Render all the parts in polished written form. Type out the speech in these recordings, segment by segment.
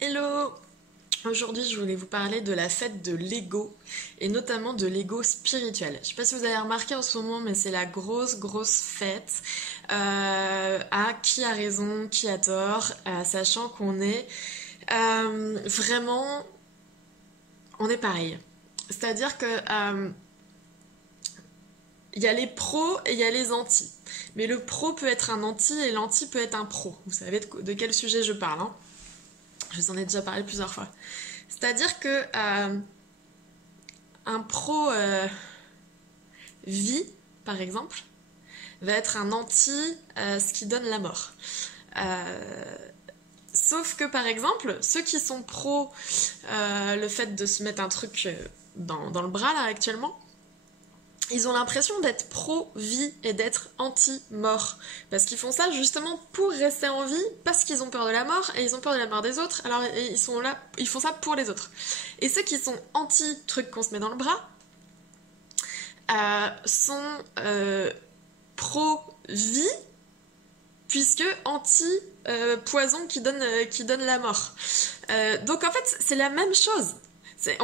Hello! Aujourd'hui, je voulais vous parler de la fête de l'ego et notamment de l'ego spirituel. Je sais pas si vous avez remarqué en ce moment, mais c'est la grosse fête à qui a raison, qui a tort, sachant qu'on est vraiment, on est pareil. C'est-à-dire que il y a les pros et il y a les antis. Mais le pro peut être un anti et l'anti peut être un pro. Vous savez de quel sujet je parle, hein? Je vous en ai déjà parlé plusieurs fois. C'est-à-dire que un pro vie, par exemple, va être un anti ce qui donne la mort. Euh, Sauf que, par exemple, ceux qui sont pro le fait de se mettre un truc dans le bras, là, actuellement, ils ont l'impression d'être pro-vie et d'être anti-mort. Parce qu'ils font ça justement pour rester en vie, parce qu'ils ont peur de la mort, et ils ont peur de la mort des autres, alors ils sont là, ils font ça pour les autres. Et ceux qui sont anti-truc qu'on se met dans le bras, sont pro-vie, puisque anti-poison qui donne la mort. Donc en fait, c'est la même chose. C'est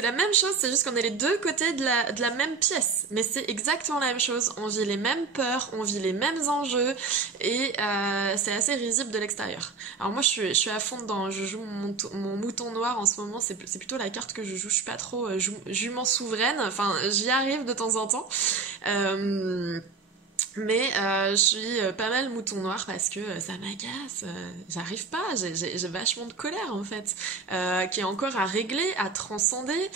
la même chose, c'est juste qu'on est les deux côtés de la même pièce. Mais c'est exactement la même chose. On vit les mêmes peurs, on vit les mêmes enjeux, et c'est assez risible de l'extérieur. Alors moi, je suis à fond dedans. Je joue mon mouton noir en ce moment. C'est plutôt la carte que je joue. Je suis pas trop jument souveraine. Enfin, j'y arrive de temps en temps. Mais je suis pas mal mouton noir parce que ça m'agace, j'arrive pas, j'ai vachement de colère en fait, qui est encore à régler, à transcender,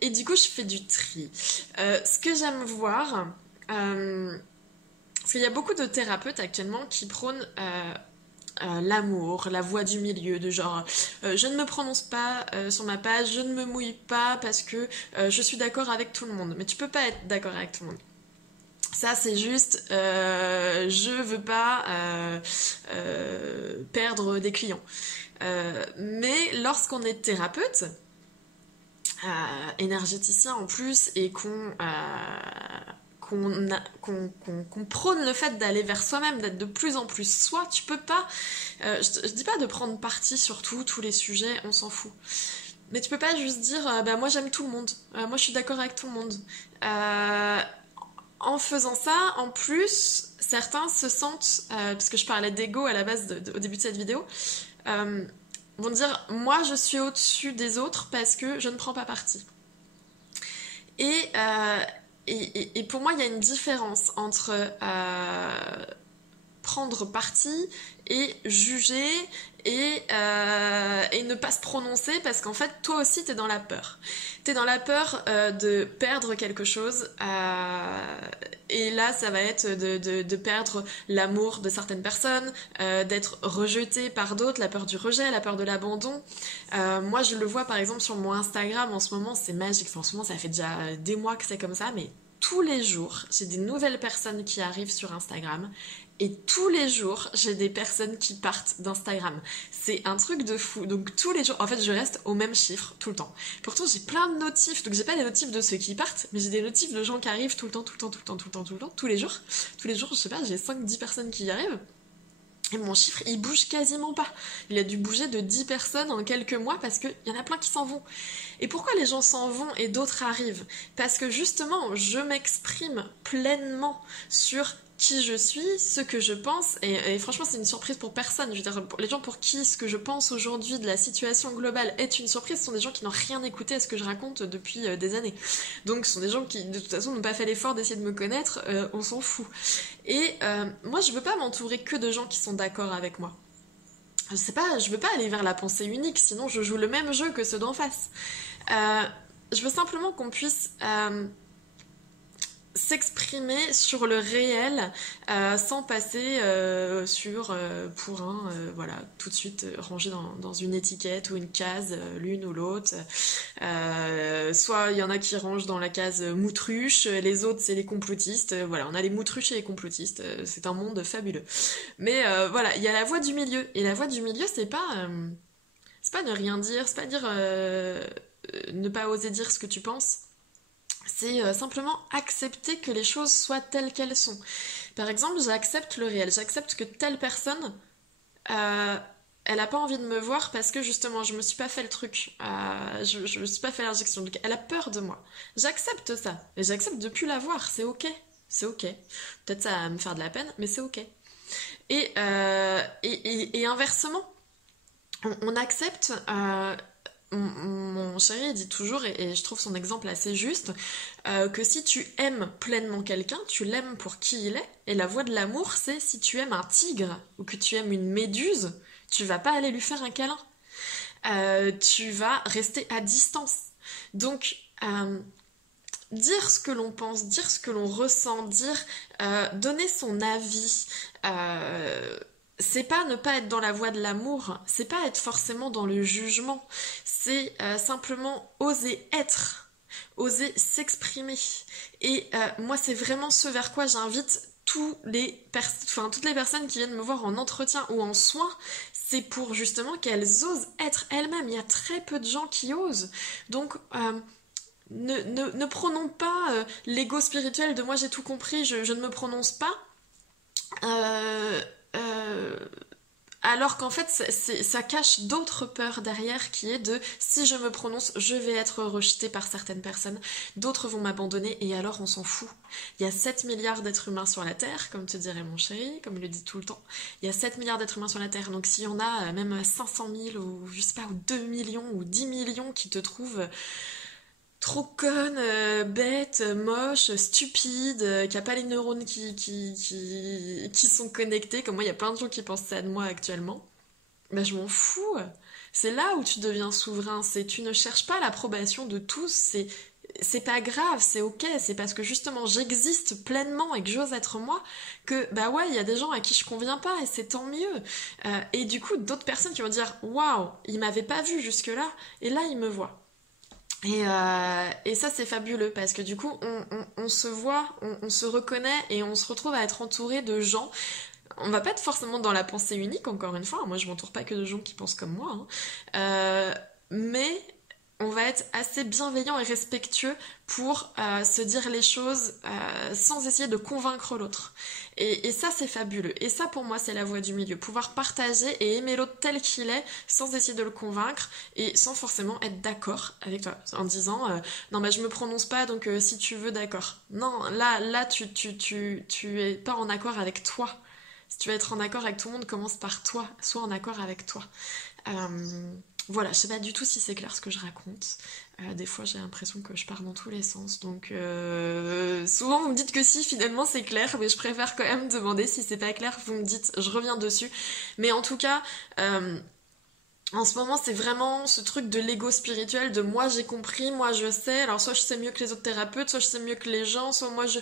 et du coup je fais du tri. Ce que j'aime voir, parce qu'il y a beaucoup de thérapeutes actuellement qui prônent l'amour, la voie du milieu, de genre je ne me prononce pas sur ma page, je ne me mouille pas parce que je suis d'accord avec tout le monde. Mais tu peux pas être d'accord avec tout le monde. Ça, c'est juste, je veux pas perdre des clients. Mais lorsqu'on est thérapeute, énergéticien en plus, et qu'on prône le fait d'aller vers soi-même, d'être de plus en plus soi, tu peux pas. Je dis pas de prendre parti sur tous les sujets, on s'en fout. Mais tu peux pas juste dire, bah moi j'aime tout le monde, moi je suis d'accord avec tout le monde. En faisant ça, en plus, certains se sentent, parce que je parlais d'ego à la base au début de cette vidéo, euh, vont dire moi je suis au-dessus des autres parce que je ne prends pas parti. Et, euh, et pour moi, il y a une différence entre prendre parti et juger et ne pas se prononcer parce qu'en fait toi aussi t'es dans la peur. T'es dans la peur de perdre quelque chose et là ça va être de perdre l'amour de certaines personnes, d'être rejeté par d'autres, la peur du rejet, la peur de l'abandon. Moi je le vois par exemple sur mon Instagram en ce moment, c'est magique. Enfin, en ce moment ça fait déjà des mois que c'est comme ça, mais tous les jours, j'ai des nouvelles personnes qui arrivent sur Instagram et tous les jours, j'ai des personnes qui partent d'Instagram. C'est un truc de fou. Donc tous les jours, en fait, je reste au même chiffre tout le temps. Pourtant, j'ai plein de notifs. Donc j'ai pas des notifs de ceux qui partent, mais j'ai des notifs de gens qui arrivent tout le temps, tous les jours. Tous les jours, je sais pas, j'ai 5-10 personnes qui y arrivent. Et mon chiffre, il bouge quasiment pas. Il a dû bouger de 10 personnes en quelques mois parce qu'il y en a plein qui s'en vont. Et pourquoi les gens s'en vont et d'autres arrivent? Parce que justement, je m'exprime pleinement sur qui je suis, ce que je pense, et franchement c'est une surprise pour personne. Je veux dire, les gens pour qui ce que je pense aujourd'hui de la situation globale est une surprise, ce sont des gens qui n'ont rien écouté à ce que je raconte depuis des années. Donc ce sont des gens qui de toute façon n'ont pas fait l'effort d'essayer de me connaître, on s'en fout. Et moi je veux pas m'entourer que de gens qui sont d'accord avec moi. Je sais pas, je veux pas aller vers la pensée unique, sinon je joue le même jeu que ceux d'en face. Euh, je veux simplement qu'on puisse s'exprimer sur le réel sans passer sur pour un voilà tout de suite rangé dans une étiquette ou une case l'une ou l'autre, soit il y en a qui rangent dans la case moutruche, les autres c'est les complotistes, voilà, on a les moutruches et les complotistes, c'est un monde fabuleux, mais voilà, il y a la voie du milieu, et la voie du milieu c'est pas ne rien dire, c'est pas dire ne pas oser dire ce que tu penses, c'est simplement accepter que les choses soient telles qu'elles sont. Par exemple, j'accepte le réel, j'accepte que telle personne, euh, elle a pas envie de me voir parce que justement je me suis pas fait le truc, je me suis pas fait l'injection, donc elle a peur de moi. J'accepte ça, et j'accepte de plus la voir, c'est ok. C'est ok. Peut-être ça va me faire de la peine, mais c'est ok. Et inversement, on accepte. Mon chéri dit toujours, et je trouve son exemple assez juste, que si tu aimes pleinement quelqu'un, tu l'aimes pour qui il est. Et la voie de l'amour, c'est si tu aimes un tigre ou que tu aimes une méduse, tu vas pas aller lui faire un câlin. Tu vas rester à distance. Donc, dire ce que l'on pense, dire ce que l'on ressent, donner son avis, c'est pas ne pas être dans la voie de l'amour, c'est pas être forcément dans le jugement, c'est simplement oser être, oser s'exprimer. Et moi, c'est vraiment ce vers quoi j'invite toutes les personnes qui viennent me voir en entretien ou en soins, c'est pour justement qu'elles osent être elles-mêmes. Il y a très peu de gens qui osent. Donc, ne prenons pas l'ego spirituel de moi j'ai tout compris, je ne me prononce pas. Euh, euh, alors qu'en fait, ça cache d'autres peurs derrière qui est de si je me prononce, je vais être rejeté par certaines personnes, d'autres vont m'abandonner et alors on s'en fout. Il y a 7 milliards d'êtres humains sur la Terre, comme te dirait mon chéri, comme il le dit tout le temps. Il y a 7 milliards d'êtres humains sur la Terre, donc s'il y en a même 500 000 ou je sais pas, ou 2 millions ou 10 millions qui te trouvent trop conne, bête, moche, stupide, qui a pas les neurones qui sont connectés, comme moi il y a plein de gens qui pensent ça de moi actuellement, ben je m'en fous. C'est là où tu deviens souverain, c'est tu ne cherches pas l'approbation de tous, c'est pas grave, c'est ok, c'est parce que justement j'existe pleinement et que j'ose être moi que bah ouais, il y a des gens à qui je conviens pas et c'est tant mieux. Et du coup, d'autres personnes qui vont dire waouh, il m'avait pas vu jusque-là et là il me voit. Et ça, c'est fabuleux parce que du coup, on se voit, on se reconnaît et on se retrouve à être entouré de gens. On va pas être forcément dans la pensée unique, encore une fois. Moi, je m'entoure pas que de gens qui pensent comme moi, hein. Mais on va être assez bienveillant et respectueux pour se dire les choses sans essayer de convaincre l'autre. Et ça, c'est fabuleux. Et ça, pour moi, c'est la voie du milieu. Pouvoir partager et aimer l'autre tel qu'il est sans essayer de le convaincre et sans forcément être d'accord avec toi. En disant, non, mais je me prononce pas, donc si tu veux, d'accord. Non, là, tu es pas en accord avec toi. Si tu veux être en accord avec tout le monde, commence par toi. Sois en accord avec toi. Euh, voilà, je sais pas du tout si c'est clair ce que je raconte. Des fois, j'ai l'impression que je pars dans tous les sens. Donc, souvent, vous me dites que si, finalement, c'est clair. Mais je préfère quand même demander si c'est pas clair. Vous me dites, je reviens dessus. Mais en tout cas, en ce moment, c'est vraiment ce truc de l'ego spirituel, de moi j'ai compris, moi je sais. Alors soit je sais mieux que les autres thérapeutes, soit je sais mieux que les gens, soit moi je.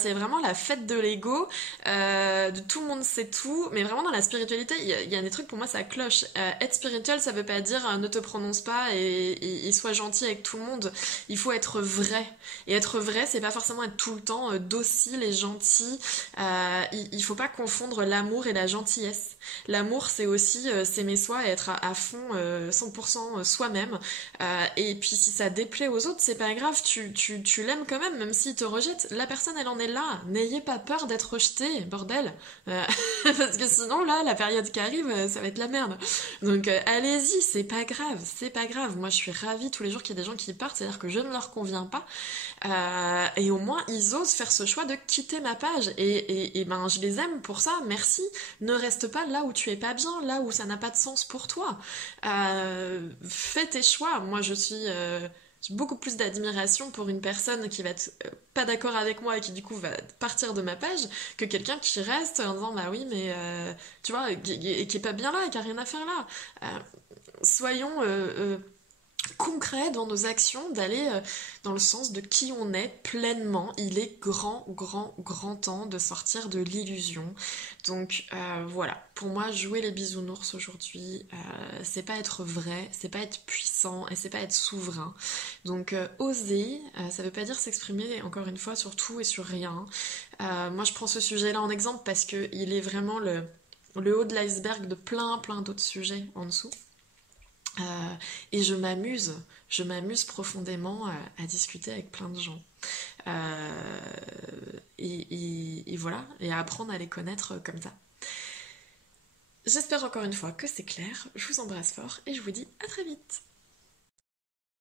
C'est vraiment la fête de l'ego, de tout le monde sait tout. Mais vraiment dans la spiritualité, il y a des trucs pour moi ça cloche. Être spirituel, ça veut pas dire ne te prononce pas et sois gentil avec tout le monde. Il faut être vrai. Et être vrai, c'est pas forcément être tout le temps docile et gentil. Il faut pas confondre l'amour et la gentillesse. L'amour, c'est aussi s'aimer soi et être à fond 100% soi-même. Et puis si ça déplaît aux autres, c'est pas grave, tu l'aimes quand même, même s'il te rejette. La personne, elle en est là. N'ayez pas peur d'être rejeté, bordel. Parce que sinon, là, la période qui arrive, ça va être la merde. Donc allez-y, c'est pas grave, c'est pas grave. Moi, je suis ravie tous les jours qu'il y ait des gens qui partent, c'est-à-dire que je ne leur conviens pas. Et au moins, ils osent faire ce choix de quitter ma page. Et ben, je les aime pour ça, merci. Ne reste pas là où tu es pas bien, là où ça n'a pas de sens pour toi. Fais tes choix. Moi, j'ai beaucoup plus d'admiration pour une personne qui va être pas d'accord avec moi et qui du coup va partir de ma page que quelqu'un qui reste en disant bah oui mais tu vois qui est pas bien là et qui a rien à faire là. Soyons concret dans nos actions, d'aller dans le sens de qui on est pleinement. Il est grand temps de sortir de l'illusion. Donc voilà, pour moi, jouer les bisounours aujourd'hui, c'est pas être vrai, c'est pas être puissant et c'est pas être souverain. Donc oser, ça veut pas dire s'exprimer encore une fois sur tout et sur rien. Moi, je prends ce sujet-là en exemple parce que il est vraiment le haut de l'iceberg de plein d'autres sujets en dessous. Et je m'amuse profondément à discuter avec plein de gens. Et voilà, et à apprendre à les connaître comme ça. J'espère encore une fois que c'est clair, je vous embrasse fort et je vous dis à très vite.